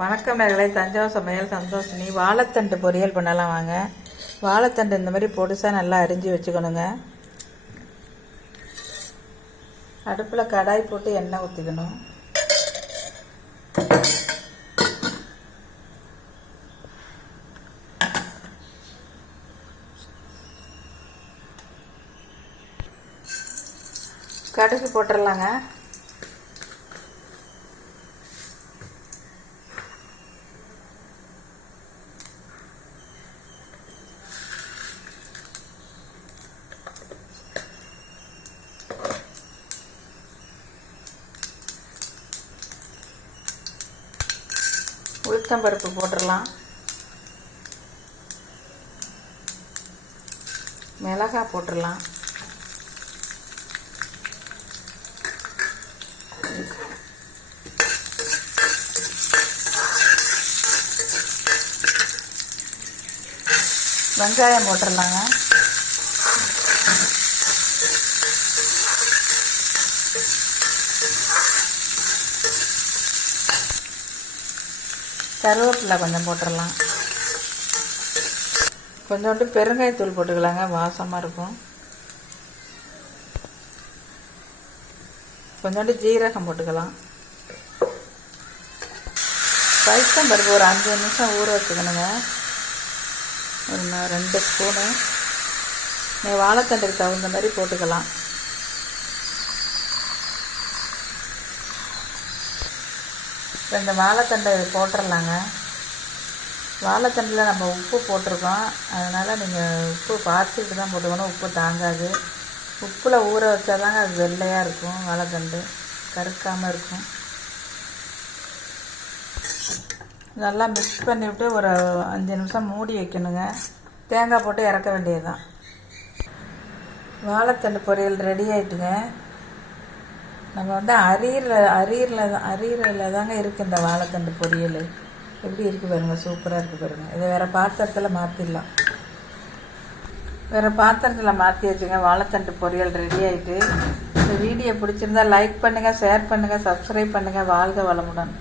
வணக்கம் நேயர்களே, தஞ்சாவூர் சமையல் சந்தோஷினி. வாழைத்தண்டு பொரியல் பண்ணலாம் வாங்க. வாழைத்தண்டு இந்த மாதிரி பொடிசாக நல்லா அரிஞ்சு வச்சுக்கணுங்க. அடுப்பில் கடாய் போட்டு எண்ணெய் ஊற்றிக்கணும். கடுகு போட்டுடலாங்க. உளுத்தம்பருப்பு போட்டுடலாம். மிளகாய் போட்டுடலாம். வெங்காயம் போட்டுடலாங்க. கருவேப்பிலை கொஞ்சம் போட்டுடலாம். கொஞ்சோண்டு பெருங்காயத்தூள் போட்டுக்கலாங்க, வாசமாக இருக்கும். கொஞ்சோண்டு ஜீரகம் போட்டுக்கலாம். பைத்தம் பருப்பு ஒரு 5 நிமிஷம் ஊற வச்சுக்கணுங்க. ஒரு 2 ஸ்பூனு. வாழைத்தண்டுக்கு தகுந்த மாதிரி போட்டுக்கலாம். இந்த வாழைத்தண்டை போட்டுடலாங்க. வாழைத்தண்டில் நம்ம உப்பு போட்டிருக்கோம், அதனால் நீங்கள் உப்பு பார்த்துக்கிட்டு தான் போட்டுக்கணும். உப்பு தாங்காது. உப்பில் ஊற வச்சா தாங்க அது வெள்ளையாக இருக்கும். வாழைத்தண்டு கருக்காமல் இருக்கும். நல்லா மிக்ஸ் பண்ணிவிட்டு ஒரு 5 நிமிஷம் மூடி வைக்கணுங்க. தேங்காய் போட்டு இறக்க வேண்டியது தான். வாழைத்தண்டு பொரியல் ரெடி ஆகிட்டுங்க. நம்ம வந்து அரியரில் தாங்க இருக்குது இந்த வாழைத்தண்டு பொரியல். எப்படி இருக்குது பாருங்கள், சூப்பராக இருக்குது பாருங்கள். இதை வேறு பாத்திரத்தில் மாற்றிடலாம். வேறு பாத்திரத்தில் மாற்றி வச்சுங்க. வாழைத்தண்டு பொரியல் ரெடி ஆகிட்டு. இந்த வீடியோ பிடிச்சிருந்தா லைக் பண்ணுங்கள், ஷேர் பண்ணுங்கள், சப்ஸ்கிரைப் பண்ணுங்கள். வாழ்க வளமுடன்.